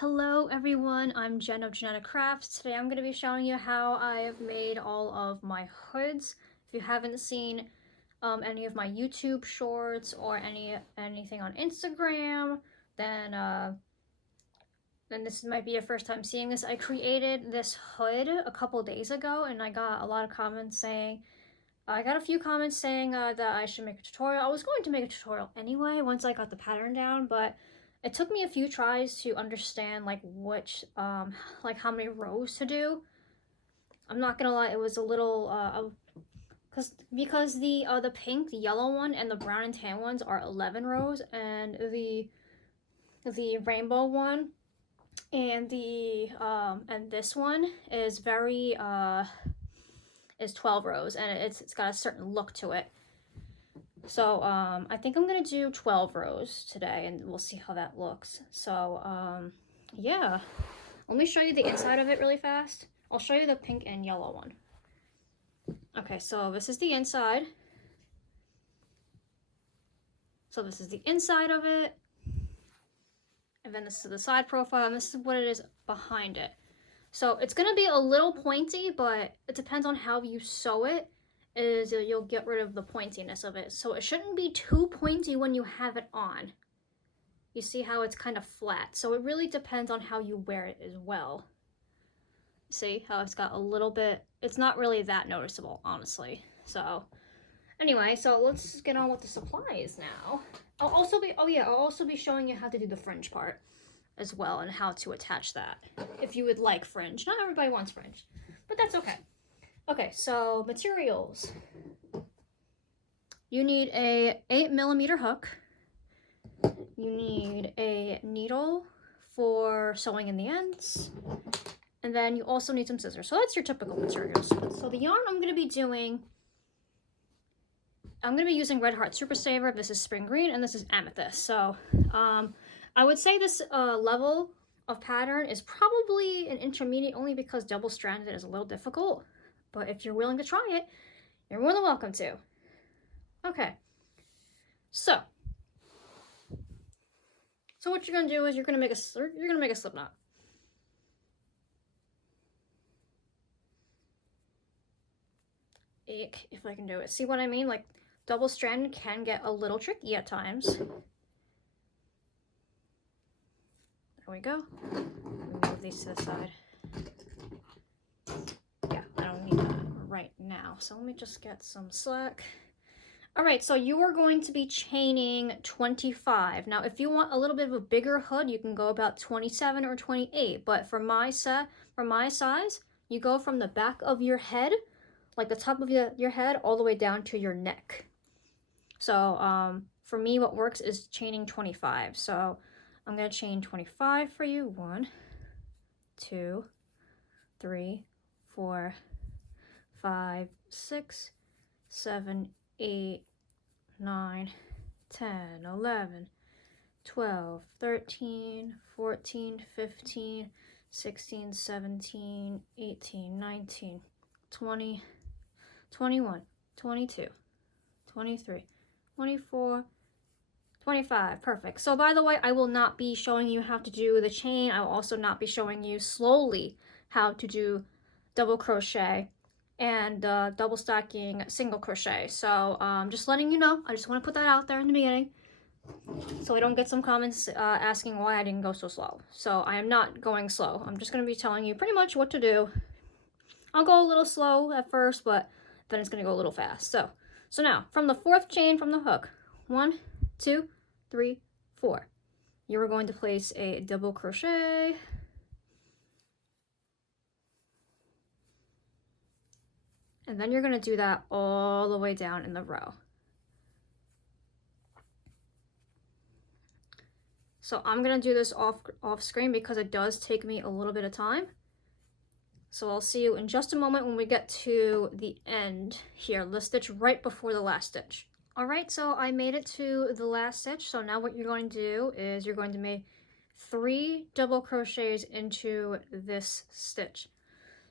Hello everyone, I'm Jen of Genetic Crafts. Today I'm going to be showing you how I have made all of my hoods. If you haven't seen any of my YouTube shorts or anything on Instagram, then this might be your first time seeing this. I created this hood a couple days ago and I got a lot of comments saying, I got a few comments saying that I should make a tutorial. I was going to make a tutorial anyway once I got the pattern down, but it took me a few tries to understand like which like how many rows to do. I'm not gonna lie, it was a little because the pink, the yellow one, and the brown and tan ones are 11 rows, and the rainbow one and the and this one is very is 12 rows, and it's got a certain look to it. So I think I'm gonna do 12 rows today and we'll see how that looks. So yeah, let me show you the inside of it really fast. I'll show you the pink and yellow one. Okay, so this is the inside. So this is the inside of it. And then this is the side profile, and this is what it is behind it. So it's gonna be a little pointy, but it depends on how you sew it. Is you'll get rid of the pointiness of it. So it shouldn't be too pointy when you have it on. You see how it's kind of flat. So it really depends on how you wear it as well. See how it's got a little bit, it's not really that noticeable, honestly. So anyway, so let's get on with the supplies now. I'll also be showing you how to do the fringe part as well and how to attach that if you would like fringe. Not everybody wants fringe, but that's okay. Okay, so materials. You need a 8mm hook. You need a needle for sewing in the ends. And then you also need some scissors. So that's your typical materials. So the yarn I'm going to be using Red Heart Super Saver. This is Spring Green and this is Amethyst. So I would say this level of pattern is probably an intermediate only because double-stranded is a little difficult. But if you're willing to try it, you're more than welcome to. Okay, so what you're gonna do is you're gonna make a slip knot. If I can do it. See what I mean? Like double strand can get a little tricky at times. There we go. Move these to the side. Yeah, I don't need that right now. So let me just get some slack. All right, so you are going to be chaining 25. Now, if you want a little bit of a bigger hood, you can go about 27 or 28. But for my size, you go from the back of your head, like the top of your head, all the way down to your neck. So for me, what works is chaining 25. So I'm gonna chain 25 for you. 1, 2, 3, 4, 5, 6, 7, 8, 9, 10, 11, 12, 13, 14, 15, 16, 17, 18, 19, 20, 21, 22, 23, 24, 25. Perfect. So by the way, I will not be showing you how to do the chain. I will also not be showing you slowly how to do double crochet and double stacking single crochet. So just letting you know, I just want to put that out there in the beginning so I don't get some comments asking why I didn't go so slow. So I am not going slow. I'm just going to be telling you pretty much what to do. I'll go a little slow at first, but then it's going to go a little fast. So now from the 4th chain from the hook, 1, 2, 3, 4, you are going to place a double crochet. And then you're going to do that all the way down in the row. So I'm going to do this off screen because it does take me a little bit of time. So I'll see you in just a moment when we get to the end here, the stitch right before the last stitch. All right, so I made it to the last stitch. So now what you're going to do is you're going to make 3 double crochets into this stitch.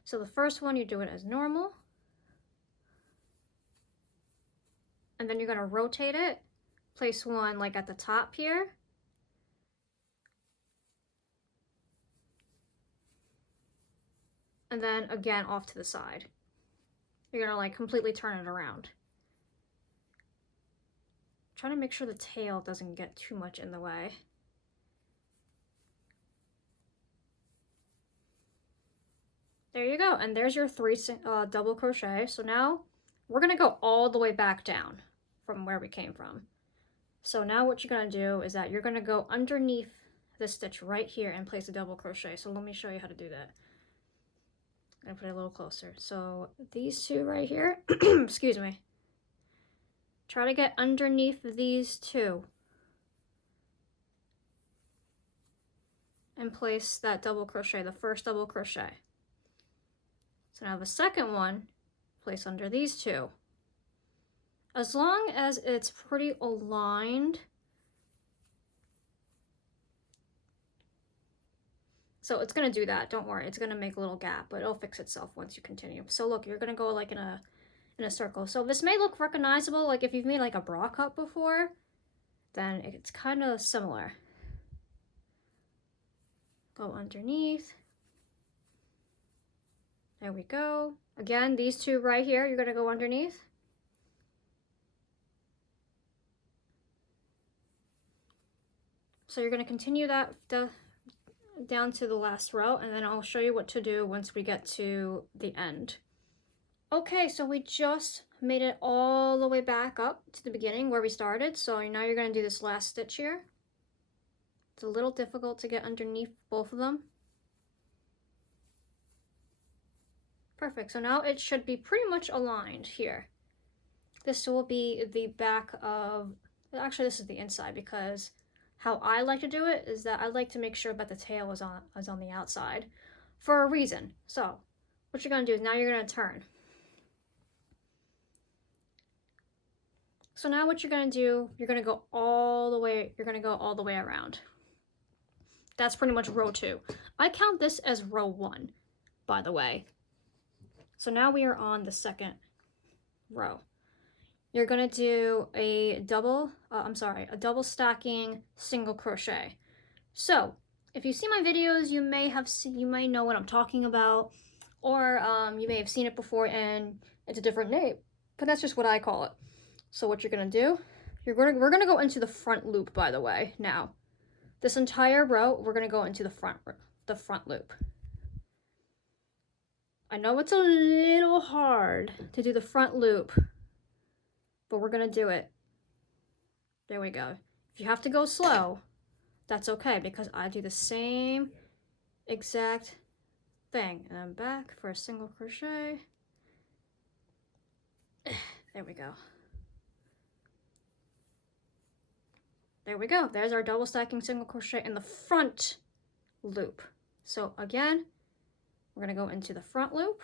So the first one, you do it as normal. And then you're going to rotate it, place one like at the top here, and then again off to the side. You're gonna like completely turn it around. Trying to make sure the tail doesn't get too much in the way. There you go, and there's your 3 double crochet. So now we're gonna go all the way back down from where we came from. So now what you're gonna do is that you're gonna go underneath this stitch right here and place a double crochet. So let me show you how to do that. I'm gonna put it a little closer. So these two right here, excuse me. Try to get underneath these two and place that double crochet, the first double crochet. So now the second one, place under these two. As long as it's pretty aligned. So it's gonna do that, don't worry. It's gonna make a little gap, but it'll fix itself once you continue. So look, you're gonna go like in a circle. So this may look recognizable, like if you've made like a bra cup before, then it's kind of similar. Go underneath. There we go. Again, these two right here, you're gonna go underneath. So you're gonna continue that down to the last row, and then I'll show you what to do once we get to the end. Okay, so we just made it all the way back up to the beginning where we started. So now you're going to do this last stitch here. It's a little difficult to get underneath both of them. Perfect, so now it should be pretty much aligned here. This will be the back of, actually this is the inside, because how I like to do it is that I like to make sure that the tail is on the outside for a reason. So what you're going to do is now you're going to turn. So now what you're going to do, you're going to go all the way around. That's pretty much row 2. I count this as row 1, by the way. So now we are on the second row. You're going to do a double stacking single crochet. So if you see my videos, you may know what I'm talking about, or you may have seen it before and it's a different name, but that's just what I call it. So what you're going to do, we're going to go into the front loop, by the way. Now, this entire row, we're going to go into the front loop. I know it's a little hard to do the front loop, but we're going to do it. There we go. If you have to go slow, that's okay, because I do the same exact thing. And I'm back for a single crochet. There we go. There we go. There's our double stacking single crochet in the front loop. So again, we're going to go into the front loop.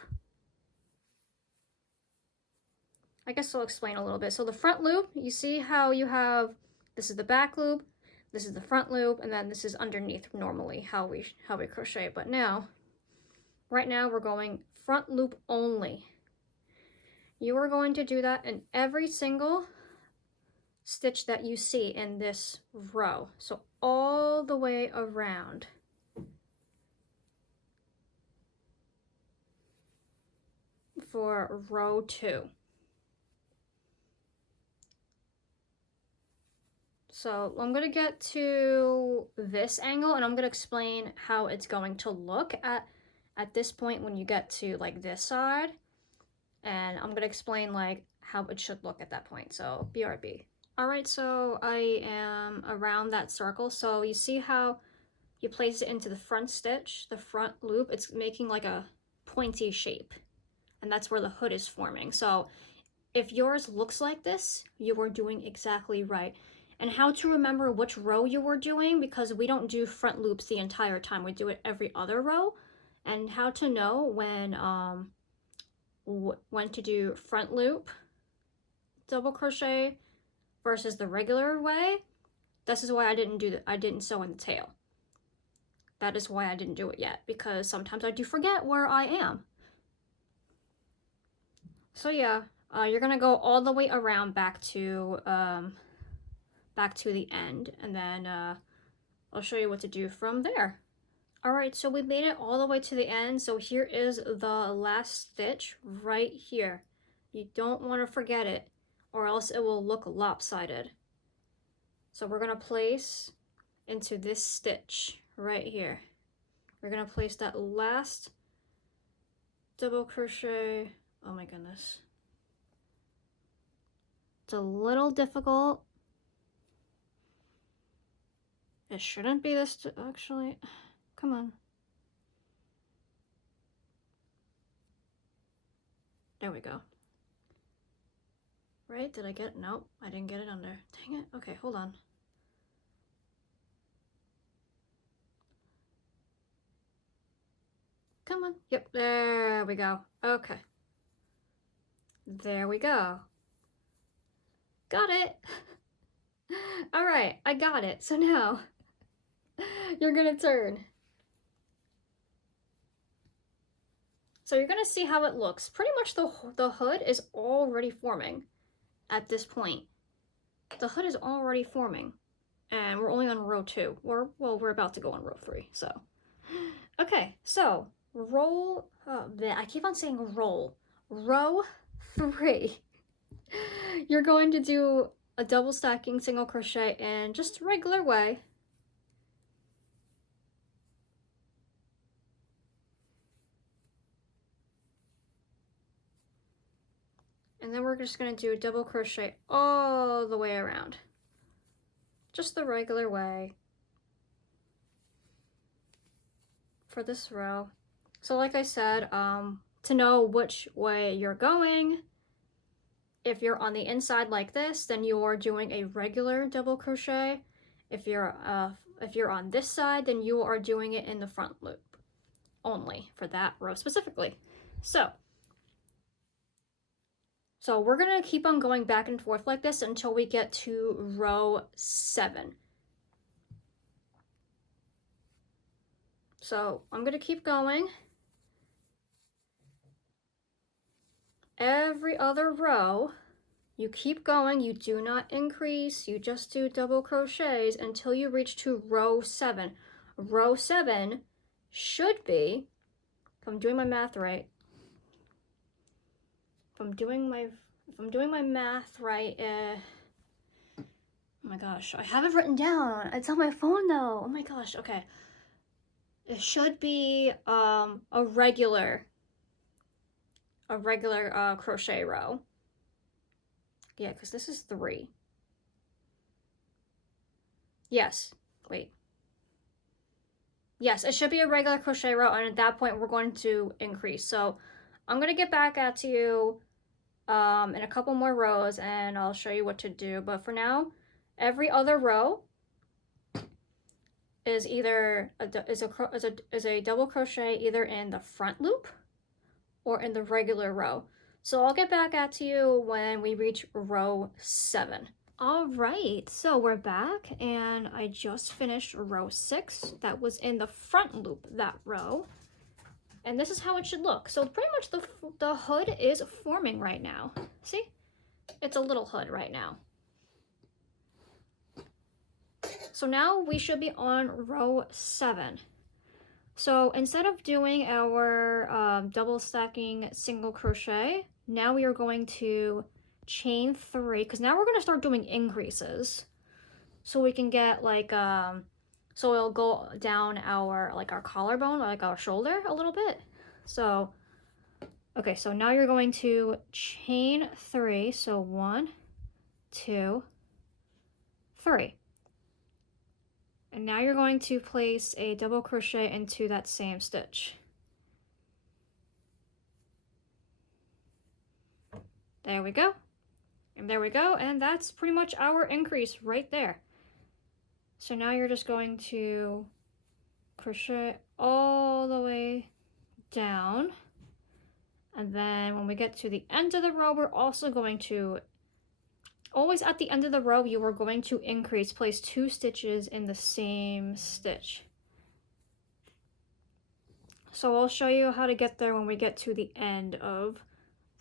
I guess I'll explain a little bit. So the front loop, you see how you have, this is the back loop, this is the front loop, and then this is underneath normally how we crochet. But now, right now we're going front loop only. You are going to do that in every single stitch that you see in this row. So all the way around. For row 2. So I'm going to get to this angle and I'm going to explain how it's going to look at this point when you get to like this side. And I'm going to explain like how it should look at that point. So BRB. Alright, so I am around that circle. So you see how you place it into the front stitch, the front loop, it's making like a pointy shape. And that's where the hood is forming. So if yours looks like this, you are doing exactly right. And how to remember which row you were doing, because we don't do front loops the entire time. We do it every other row. And how to know when to do front loop, double crochet versus the regular way. This is why I didn't sew in the tail. That is why I didn't do it yet, because sometimes I do forget where I am. So yeah, you're gonna go all the way around back to the end, and then I'll show you what to do from there. All right, so we made it all the way to the end. So here is the last stitch right here. You don't want to forget it, or else it will look lopsided. So we're gonna place into this stitch right here. We're gonna place that last double crochet. Oh my goodness. It's a little difficult. It shouldn't be this, actually. Come on. There we go. Right? Did I get it? Nope, I didn't get it under. Dang it. Okay, hold on. Come on. Yep, there we go. Okay. There we go. Got it. All right, I got it. So now you're gonna turn. So you're gonna see how it looks. Pretty much the hood is already forming at this point. The hood is already forming, and we're only on row 2. We're about to go on row 3. So, okay. So roll. I keep on saying roll. Row 3. You're going to do a double stacking single crochet in just regular way. And then we're just going to do a double crochet all the way around. Just the regular way for this row. So like I said, to know which way you're going, if you're on the inside like this, then you are doing a regular double crochet. If you're on this side, then you are doing it in the front loop only for that row specifically. So we're gonna keep on going back and forth like this until we get to row 7. So I'm gonna keep going. Every other row, you keep going, you do not increase, you just do double crochets until you reach to row 7. Row 7 should be, if I'm doing my math right, if I'm doing my math right, oh my gosh, I have it written down. It's on my phone though. Oh my gosh, okay. It should be a regular crochet row. Yeah, because this is 3. Yes, wait. Yes, it should be a regular crochet row, and at that point we're going to increase. So I'm gonna get back at you in a couple more rows and I'll show you what to do. But for now, every other row is either a double crochet either in the front loop or in the regular row. So I'll get back at you when we reach row 7. All right, so we're back and I just finished row 6. That was in the front loop, that row. And this is how it should look. So pretty much the hood is forming right now. See? It's a little hood right now. So now we should be on row 7. So instead of doing our double stacking single crochet, now we are going to chain 3, because now we're going to start doing increases. So we can get like, so it'll go down our collarbone, or like our shoulder a little bit. So, okay, so now you're going to chain 3. So 1, 2, 3. And now you're going to place a double crochet into that same stitch. There we go. And there we go. And that's pretty much our increase right there. So now you're just going to crochet all the way down. And then when we get to the end of the row, we're also going to, always at the end of the row, you are going to increase, place 2 stitches in the same stitch. So I'll show you how to get there when we get to the end of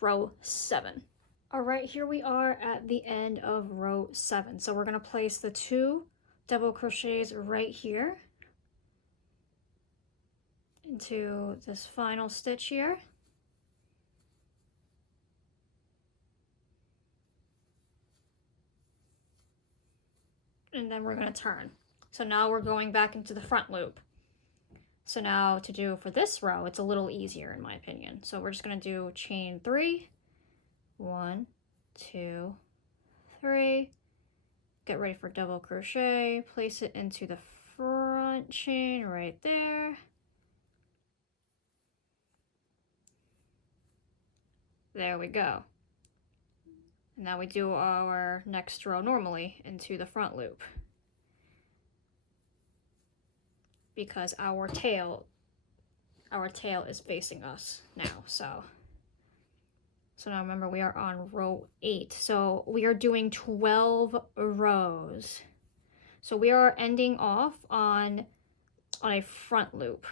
row 7. All right, here we are at the end of row 7. So we're going to place the 2 double crochets right here. into this final stitch here. And then we're going to turn. So now we're going back into the front loop. So now to do for this row, it's a little easier in my opinion. So we're just going to do chain 3, 1, 2, 3, get ready for double crochet, place it into the front chain right there. There we go. And now we do our next row normally into the front loop, because our tail is facing us now. So now remember, we are on row 8. So we are doing 12 rows. So we are ending off on a front loop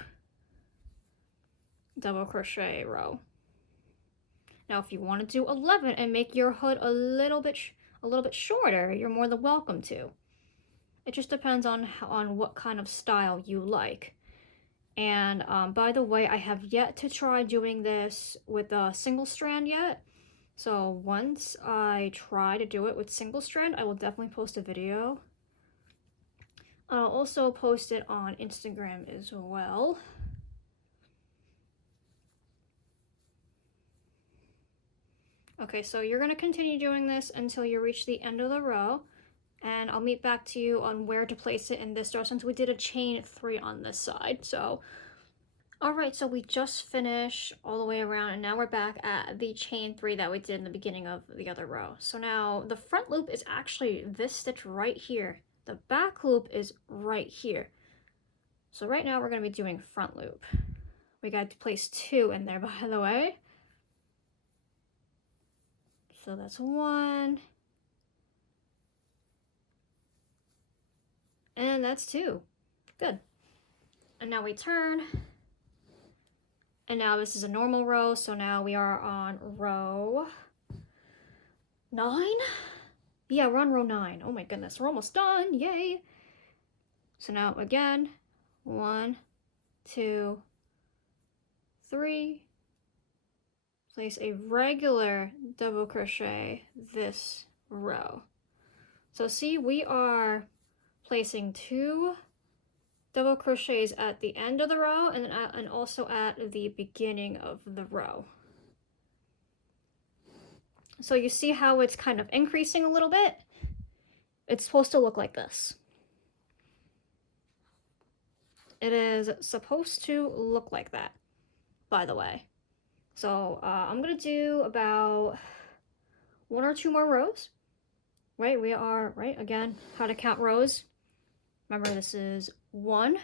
double crochet row. Now, if you want to do 11 and make your hood a little bit shorter, you're more than welcome to. It just depends on what kind of style you like. And by the way, I have yet to try doing this with a single strand yet. So once I try to do it with single strand, I will definitely post a video. I'll also post it on Instagram as well. Okay, so you're going to continue doing this until you reach the end of the row, and I'll meet back to you on where to place it in this row since we did a chain 3 on this side. So, all right, so we just finished all the way around, and now we're back at the chain 3 that we did in the beginning of the other row. So now the front loop is actually this stitch right here. The back loop is right here. So right now we're going to be doing front loop. We got to place 2 in there, by the way. So that's 1. And that's 2. Good. And now we turn. And now this is a normal row. So now we are on row 9. Yeah, we're on row 9. Oh my goodness, we're almost done. Yay. So now again, 1, 2, 3. Place a regular double crochet this row. So see, we are placing 2 double crochets at the end of the row and also at the beginning of the row. So you see how it's kind of increasing a little bit? It's supposed to look like this. It is supposed to look like that, by the way. So I'm gonna do about 1 or 2 more rows. Right, we are, right, again, how to count rows. Remember, this is 1,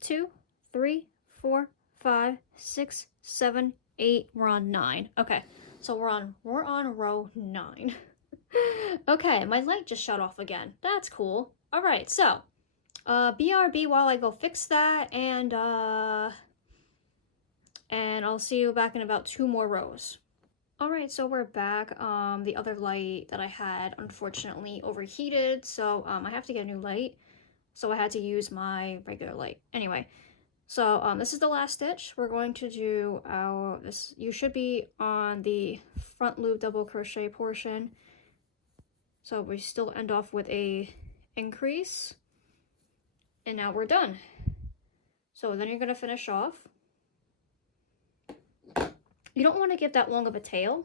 2, 3, 4, 5, 6, 7, 8. We're on 9. Okay, so we're on row 9. Okay, my light just shut off again. That's cool. All right, so BRB while I go fix that, and I'll see you back in about 2 more rows. Alright, so we're back. The other light that I had unfortunately overheated, so I have to get a new light. So I had to use my regular light. Anyway, so this is the last stitch. We're going to do this. You should be on the front loop double crochet portion. So we still end off with a increase. And now we're done. So then you're going to finish off. You don't want to give that long of a tail.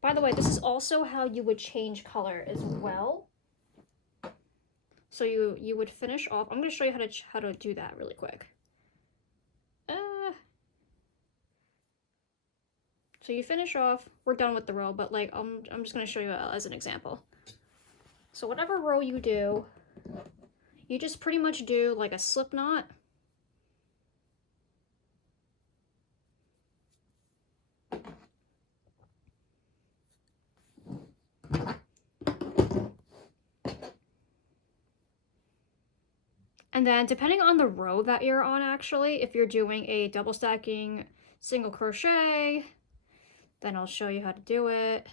By the way, this is also how you would change color as well. So you would finish off. I'm going to show you how to do that really quick. So you finish off. We're done with the row, but like I'm just going to show you as an example. So whatever row you do, you just pretty much do like a slip knot. And then depending on the row that you're on, actually, if you're doing a double stacking single crochet, then I'll show you how to do it.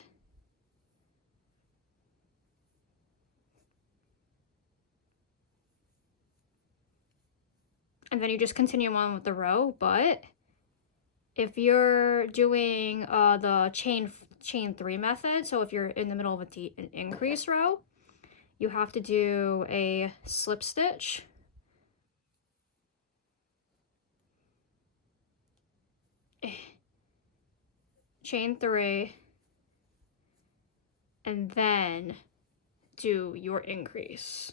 and then you just continue on with the row. But if you're doing the chain 3 method, so if you're in the middle of an increase row, you have to do a slip stitch, chain 3, and then do your increase.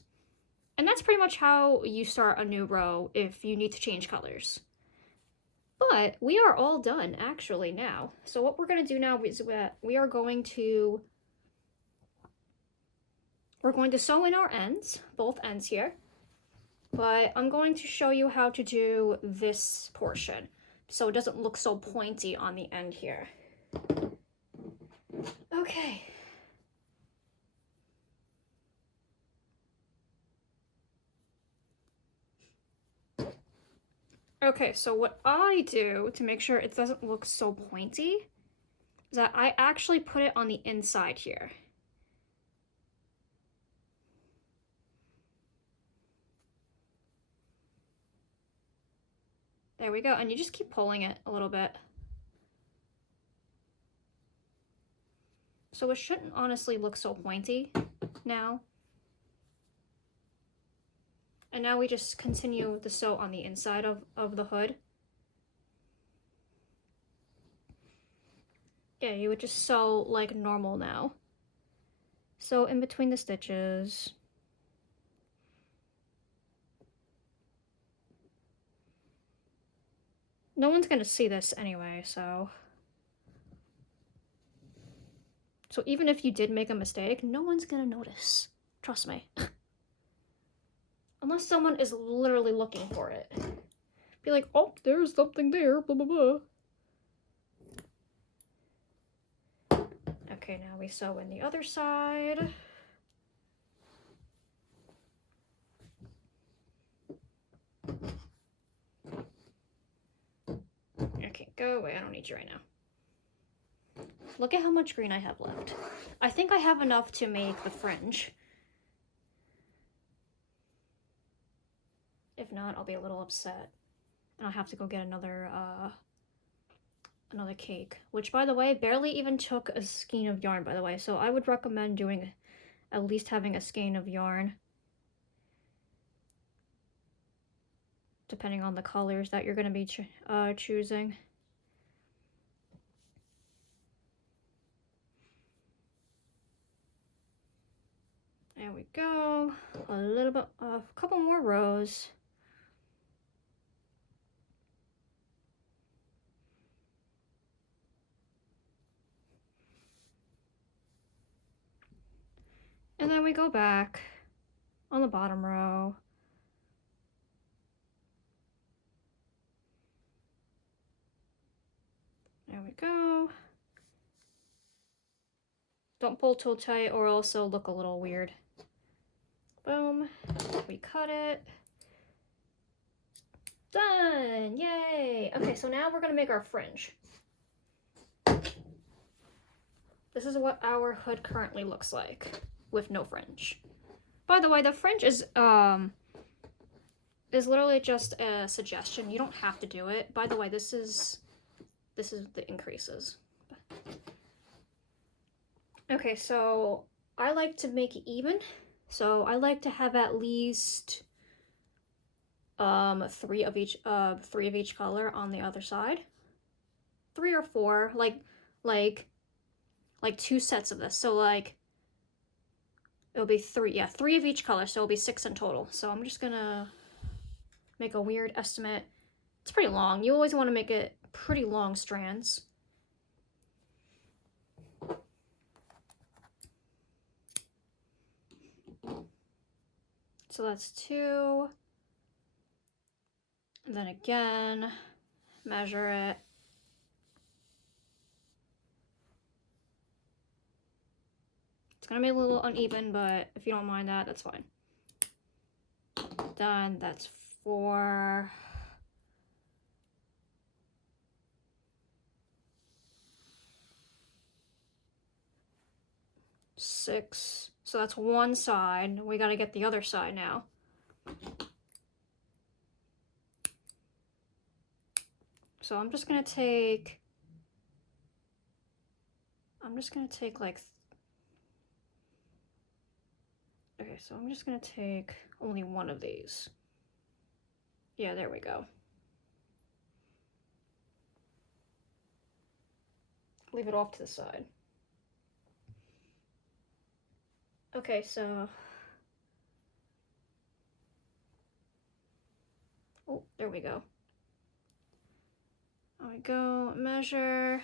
And that's pretty much how you start a new row if you need to change colors. But we are all done actually now. So what we're going to do now is we're going to sew in our ends, both ends here. But I'm going to show you how to do this portion so it doesn't look so pointy on the end here. Okay. Okay, so what I do to make sure it doesn't look so pointy is that I actually put it on the inside here. There we go, and you just keep pulling it a little bit. So it shouldn't honestly look so pointy now. And now we just continue to sew on the inside of the hood. Yeah, you would just sew like normal now. So in between the stitches. No one's gonna see this anyway, so even if you did make a mistake, no one's gonna notice. Trust me. Unless someone is literally looking for it. Be like, oh, there's something there, blah, blah, blah. Okay, now we sew in the other side. Okay, go away, I don't need you right now. Look at how much green I have left. I think I have enough to make the fringe. If not, I'll be a little upset. And I'll have to go get another cake. Which, by the way, barely even took a skein of yarn, by the way. So I would recommend doing, at least having a skein of yarn. Depending on the colors that you're going to be choosing. There we go. A couple more rows. And then we go back on the bottom row. There we go. Don't pull too tight or else it'll look a little weird. Boom. We cut it. Done! Yay! Okay, so now we're gonna make our fringe. This is what our hood currently looks like with no fringe. By the way, the fringe is literally just a suggestion. You don't have to do it. By the way, this is the increases. Okay, so I like to make it even. So I like to have at least 3 of each color on the other side. 3 or 4, like 2 sets of this. So like it'll be 3 of each color, so it'll be 6 in total. So I'm just gonna make a weird estimate. It's pretty long. You always want to make it pretty long strands. So that's 2. And then again, measure it. It's gonna be a little uneven, but if you don't mind that, that's fine. Done. That's 4. Six. So that's one side. We gotta get the other side now. so I'm just gonna take like, okay, so I'm just gonna take only one of these. Yeah, there we go. Leave it off to the side. Okay, so, oh, there we go. There we go, measure.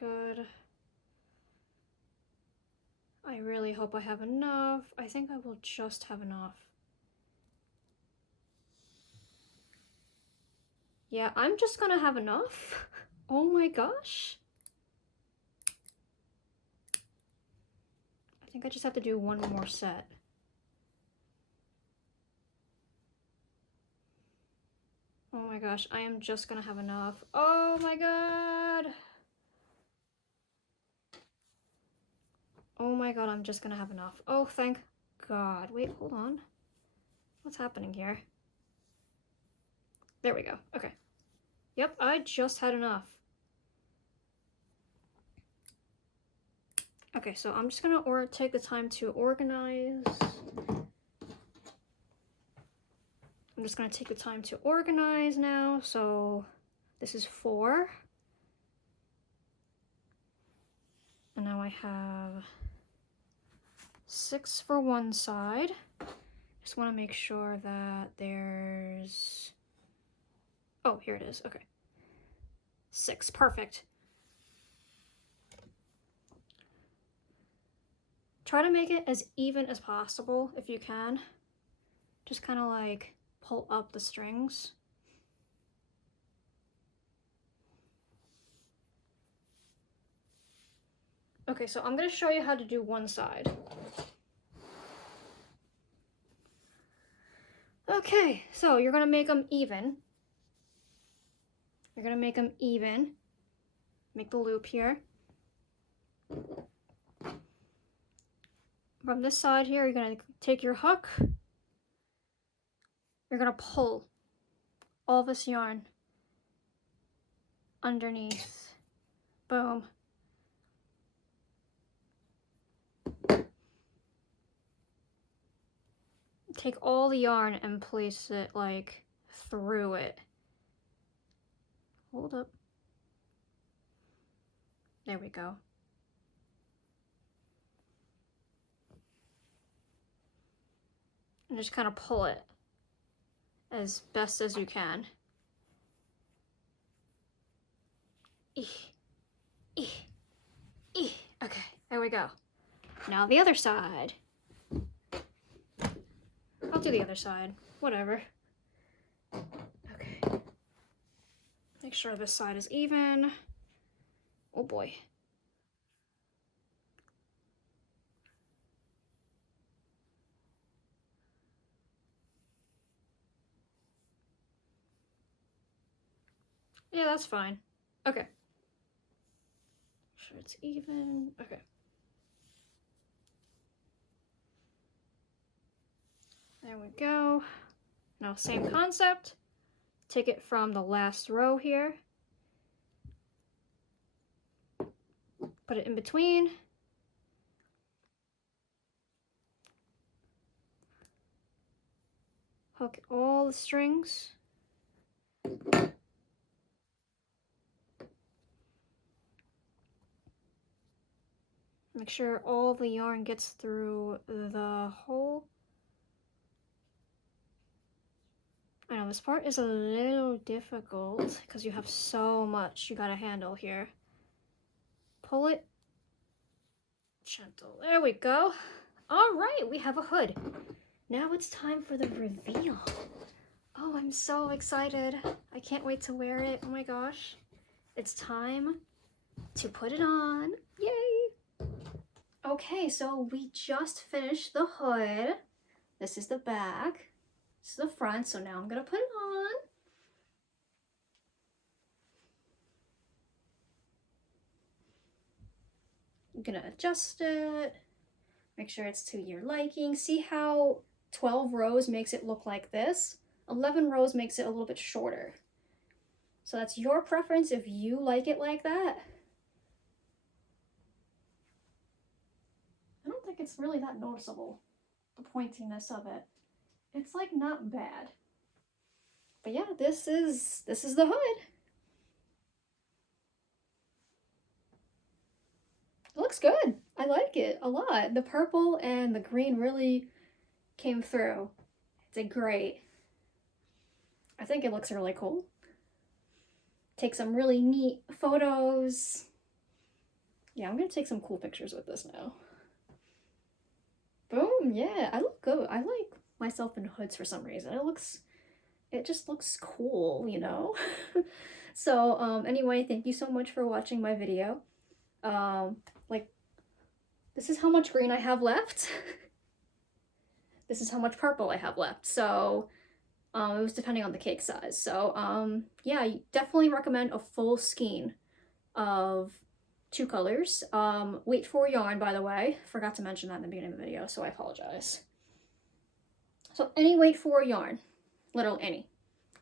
Good. I really hope I have enough. I think I will just have enough. Yeah, I'm just gonna have enough. Oh my gosh. I think I just have to do one more set. Oh my gosh, I am just gonna have enough. Oh my god. Oh my god, I'm just gonna have enough. Oh, thank God. Wait, hold on. What's happening here? There we go. Okay. Yep, I just had enough. Okay, so I'm just gonna take the time to organize. I'm just gonna take the time to organize now. So this is 4. And now I have 6 for one side. Just want to make sure that there's, oh, here it is. Okay. 6, perfect. Try to make it as even as possible if you can. Just kind of like pull up the strings. Okay, so I'm going to show you how to do one side. Okay, so you're going to make them even. You're going to make them even. Make the loop here. From this side here, you're going to take your hook. You're going to pull all this yarn underneath. Boom. Take all the yarn and place it like through it. Hold up. There we go. And just kind of pull it as best as you can. Okay, there we go. Now the other side. I'll do the other side, whatever. Okay. Make sure this side is even. Oh boy. Yeah, that's fine. Okay. Make sure it's even. Okay. There we go. Now, same concept. Take it from the last row here. Put it in between. Hook all the strings. Make sure all the yarn gets through the hole. I know this part is a little difficult because you have so much you gotta handle here. Pull it. Gentle. There we go. All right, we have a hood. Now it's time for the reveal. Oh, I'm so excited. I can't wait to wear it. Oh my gosh. It's time to put it on. Yay! Okay, so we just finished the hood. This is the back. This is the front, so now I'm gonna put it on. I'm gonna adjust it. Make sure it's to your liking. See how 12 rows makes it look like this? 11 rows makes it a little bit shorter. So that's your preference if you like it like that. I don't think it's really that noticeable, the pointiness of it. It's like not bad. But yeah, this is the hood. It looks good. I like it a lot. The purple and the green really came through. It's a great. I think it looks really cool. Take some really neat photos. Yeah, I'm gonna take some cool pictures with this now. Boom, yeah, I look good. I like myself in hoods for some reason. It just looks cool, you know? So, anyway, thank you so much for watching my video. Like, this is how much green I have left. This is how much purple I have left. So, it was depending on the cake size. So, yeah, I definitely recommend a full skein of 2 colors. Wait for yarn, by the way. Forgot to mention that in the beginning of the video, so I apologize. So any wait for yarn, little any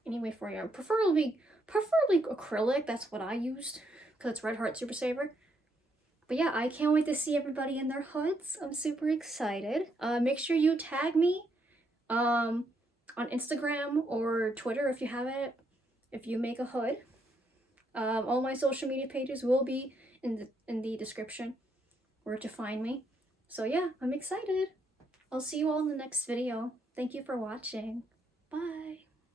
wait for yarn, preferably acrylic. That's what I used because it's Red Heart Super Saver. But yeah, I can't wait to see everybody in their hoods. I'm super excited. Make sure you tag me on Instagram or Twitter if you have it, if you make a hood. All my social media pages will be in the description where to find me. So yeah, I'm excited. I'll see you all in the next video. Thank you for watching. Bye.